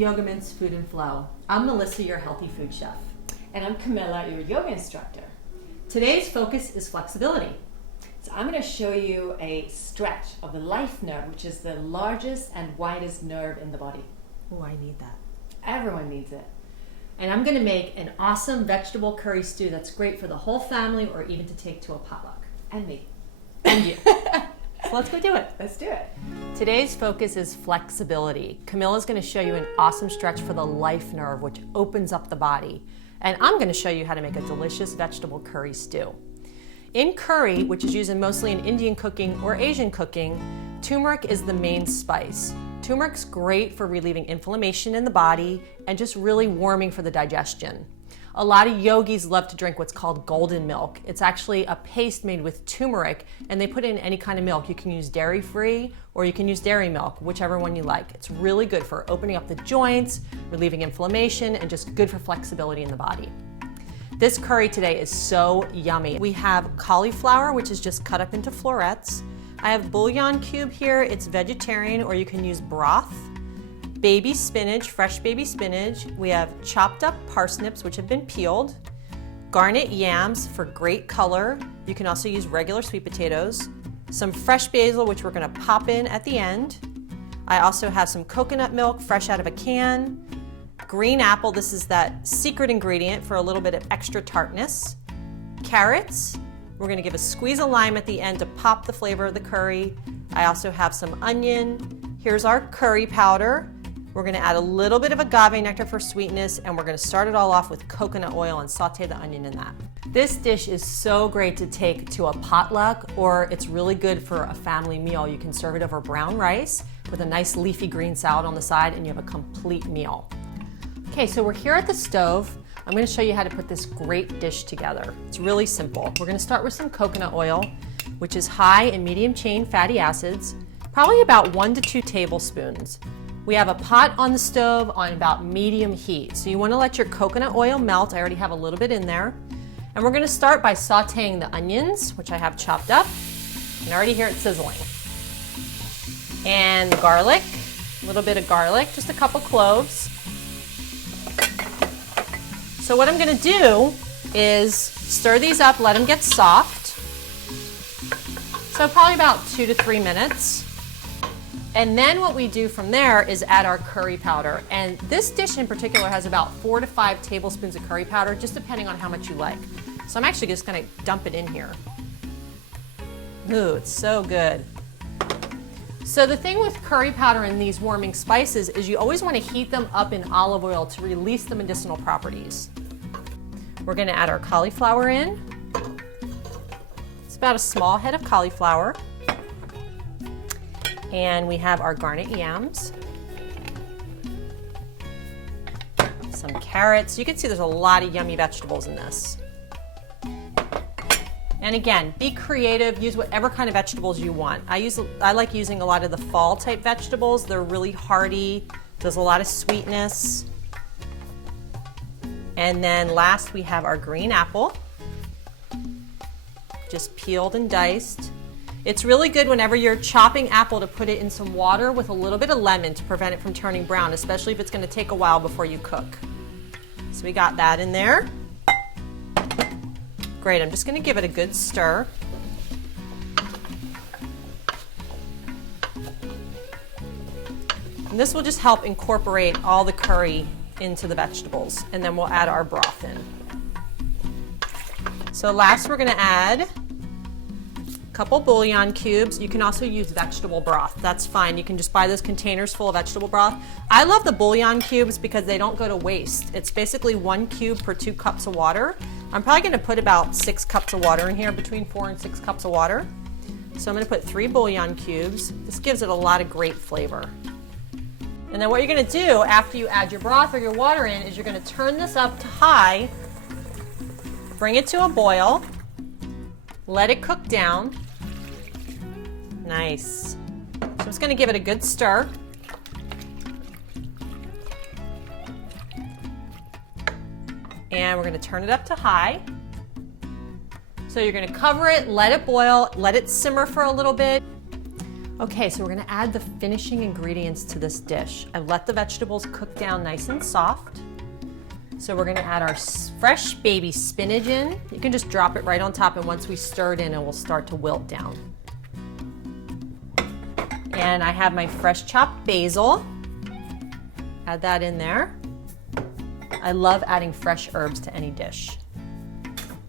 Yogamints Food and Flow. I'm Melissa, your healthy food chef. And I'm Camilla, your yoga instructor. Today's focus is flexibility. So I'm going to show you a stretch of the life nerve, which is the largest and widest nerve in the body. Oh, I need that. Everyone needs it. And I'm going to make an awesome vegetable curry stew that's great for the whole family or even to take to a potluck. And me. And you. So let's go do it. Let's do it. Today's focus is flexibility. Camilla's going to show you an awesome stretch for the life nerve, which opens up the body. And I'm going to show you how to make a delicious vegetable curry stew. In curry, which is used mostly in Indian cooking or Asian cooking, turmeric is the main spice. Turmeric's great for relieving inflammation in the body and just really warming for the digestion. A lot of yogis love to drink what's called golden milk. It's actually a paste made with turmeric, and they put it in any kind of milk. You can use dairy-free or you can use dairy milk, whichever one you like. It's really good for opening up the joints, relieving inflammation, and just good for flexibility in the body. This curry today is so yummy. We have cauliflower, which is just cut up into florets. I have bouillon cube here. It's vegetarian, or you can use broth. Baby spinach, fresh baby spinach. We have chopped up parsnips, which have been peeled. Garnet yams for great color. You can also use regular sweet potatoes. Some fresh basil, which we're gonna pop in at the end. I also have some coconut milk, fresh out of a can. Green apple, this is that secret ingredient for a little bit of extra tartness. Carrots, we're gonna give a squeeze of lime at the end to pop the flavor of the curry. I also have some onion. Here's our curry powder. We're gonna add a little bit of agave nectar for sweetness, and we're gonna start it all off with coconut oil and saute the onion in that. This dish is so great to take to a potluck, or it's really good for a family meal. You can serve it over brown rice with a nice leafy green salad on the side, and you have a complete meal. Okay, so we're here at the stove. I'm gonna show you how to put this great dish together. It's really simple. We're gonna start with some coconut oil, which is high in medium chain fatty acids, probably about 1 to 2 tablespoons. We have a pot on the stove on about medium heat. So you wanna let your coconut oil melt. I already have a little bit in there. And we're gonna start by sauteing the onions, which I have chopped up. And I already hear it sizzling. And the garlic, a little bit of garlic, just a couple cloves. So what I'm gonna do is stir these up, let them get soft. So probably about 2 to 3 minutes. And then what we do from there is add our curry powder. And this dish in particular has about 4 to 5 tablespoons of curry powder, just depending on how much you like. So I'm actually just gonna dump it in here. Ooh, it's so good. So the thing with curry powder and these warming spices is you always wanna heat them up in olive oil to release the medicinal properties. We're gonna add our cauliflower in. It's about a small head of cauliflower. And we have our garnet yams. Some carrots. You can see there's a lot of yummy vegetables in this. And again, be creative, use whatever kind of vegetables you want. I like using a lot of the fall type vegetables. They're really hearty, there's a lot of sweetness. And then last we have our green apple, just peeled and diced. It's really good whenever you're chopping apple to put it in some water with a little bit of lemon to prevent it from turning brown, especially if it's gonna take a while before you cook. So we got that in there. Great, I'm just gonna give it a good stir. And this will just help incorporate all the curry into the vegetables, and then we'll add our broth in. So last we're gonna add couple bouillon cubes. You can also use vegetable broth. That's fine. You can just buy those containers full of vegetable broth. I love the bouillon cubes because they don't go to waste. It's basically 1 cube per 2 cups of water. I'm probably going to put about 6 cups of water in here, between 4 and 6 cups of water. So I'm going to put 3 bouillon cubes. This gives it a lot of great flavor. And then what you're going to do after you add your broth or your water in is you're going to turn this up to high, bring it to a boil, let it cook down. Nice. So I'm just going to give it a good stir. And we're going to turn it up to high. So you're going to cover it, let it boil, let it simmer for a little bit. Okay, so we're going to add the finishing ingredients to this dish. I've let the vegetables cook down nice and soft. So we're gonna add our fresh baby spinach in. You can just drop it right on top, and once we stir it in, it will start to wilt down. And I have my fresh chopped basil. Add that in there. I love adding fresh herbs to any dish.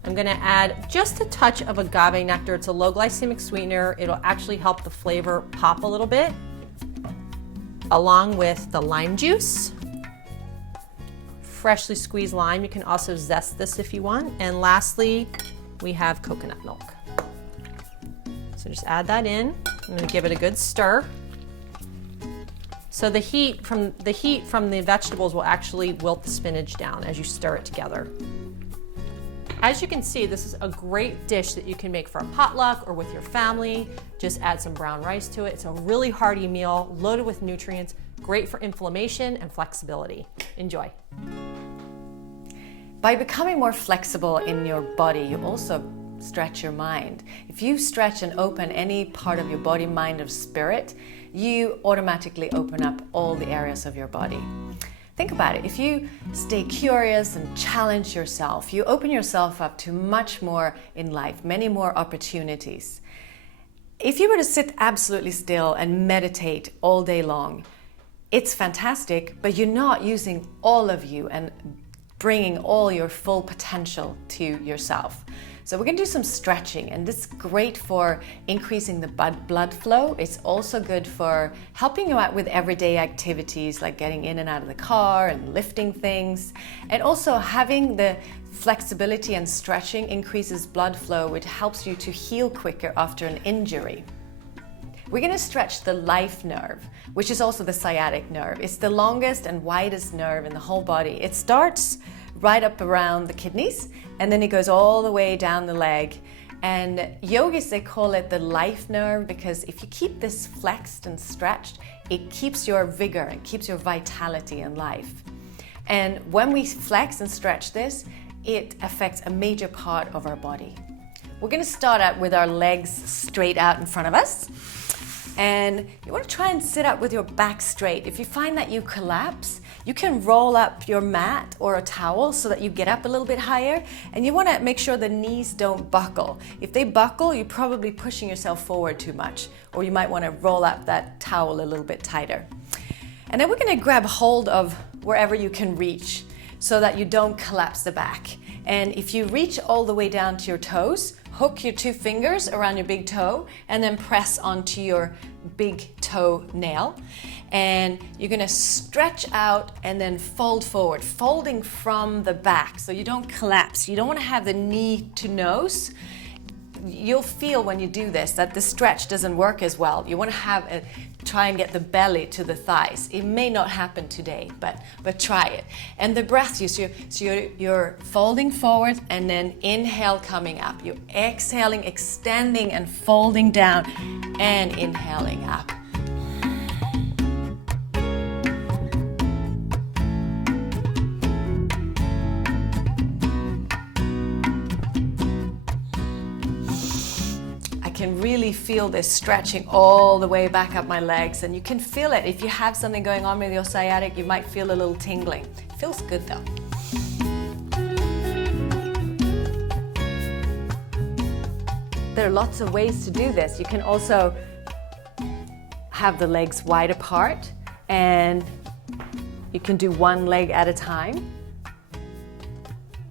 I'm gonna add just a touch of agave nectar. It's a low glycemic sweetener. It'll actually help the flavor pop a little bit, along with the lime juice. Freshly squeezed lime. You can also zest this if you want. And lastly, we have coconut milk. So just add that in. I'm gonna give it a good stir. So the heat from the vegetables will actually wilt the spinach down as you stir it together. As you can see, this is a great dish that you can make for a potluck or with your family. Just add some brown rice to it. It's a really hearty meal, loaded with nutrients, great for inflammation and flexibility. Enjoy. By becoming more flexible in your body, you also stretch your mind. If you stretch and open any part of your body, mind, or spirit, you automatically open up all the areas of your body. Think about it. If you stay curious and challenge yourself, you open yourself up to much more in life, many more opportunities. If you were to sit absolutely still and meditate all day long, it's fantastic, but you're not using all of you and bringing all your full potential to yourself. So we're going to do some stretching, and this is great for increasing the blood flow. It's also good for helping you out with everyday activities like getting in and out of the car and lifting things. And also having the flexibility and stretching increases blood flow, which helps you to heal quicker after an injury. We're going to stretch the life nerve, which is also the sciatic nerve. It's the longest and widest nerve in the whole body. It starts right up around the kidneys, and then it goes all the way down the leg. And yogis, they call it the life nerve, because if you keep this flexed and stretched, it keeps your vigor, it keeps your vitality and life. And when we flex and stretch this, it affects a major part of our body. We're going to start out with our legs straight out in front of us. And you want to try and sit up with your back straight. If you find that you collapse, you can roll up your mat or a towel so that you get up a little bit higher. And you want to make sure the knees don't buckle. If they buckle, you're probably pushing yourself forward too much, or you might want to roll up that towel a little bit tighter. And then we're going to grab hold of wherever you can reach so that you don't collapse the back. And if you reach all the way down to your toes, hook your 2 fingers around your big toe and then press onto your big toe nail. And you're gonna stretch out and then fold forward, folding from the back so you don't collapse. You don't wanna have the knee to nose. You'll feel when you do this that the stretch doesn't work as well. You want to try and get the belly to the thighs. It may not happen today, but try it. And the breath, you're folding forward and then inhale coming up. You're exhaling, extending and folding down and inhaling up. Can really feel this stretching all the way back up my legs, and you can feel it. If you have something going on with your sciatic, you might feel a little tingling. It feels good though. There are lots of ways to do this. You can also have the legs wide apart, and you can do one leg at a time.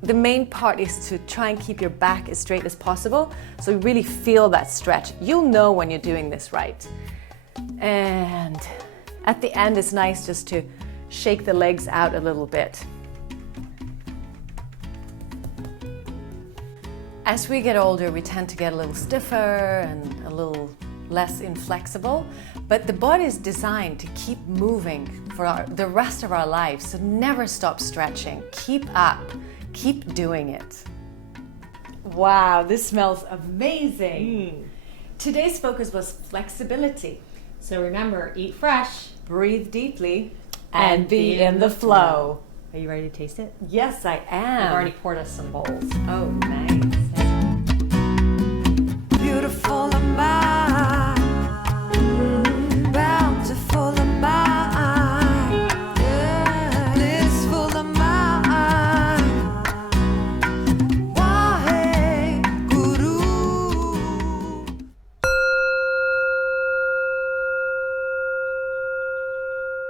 The main part is to try and keep your back as straight as possible, so you really feel that stretch. You'll know when you're doing this right. And at the end, it's nice just to shake the legs out a little bit. As we get older, we tend to get a little stiffer and a little less inflexible, but the body is designed to keep moving for the rest of our lives, so never stop stretching. Keep up. Keep doing it. Wow, this smells amazing. Today's focus was flexibility. So remember, eat fresh, breathe deeply, and be in the flow. Are you ready to taste it? Yes, I am. I've already poured us some bowls. Oh, nice.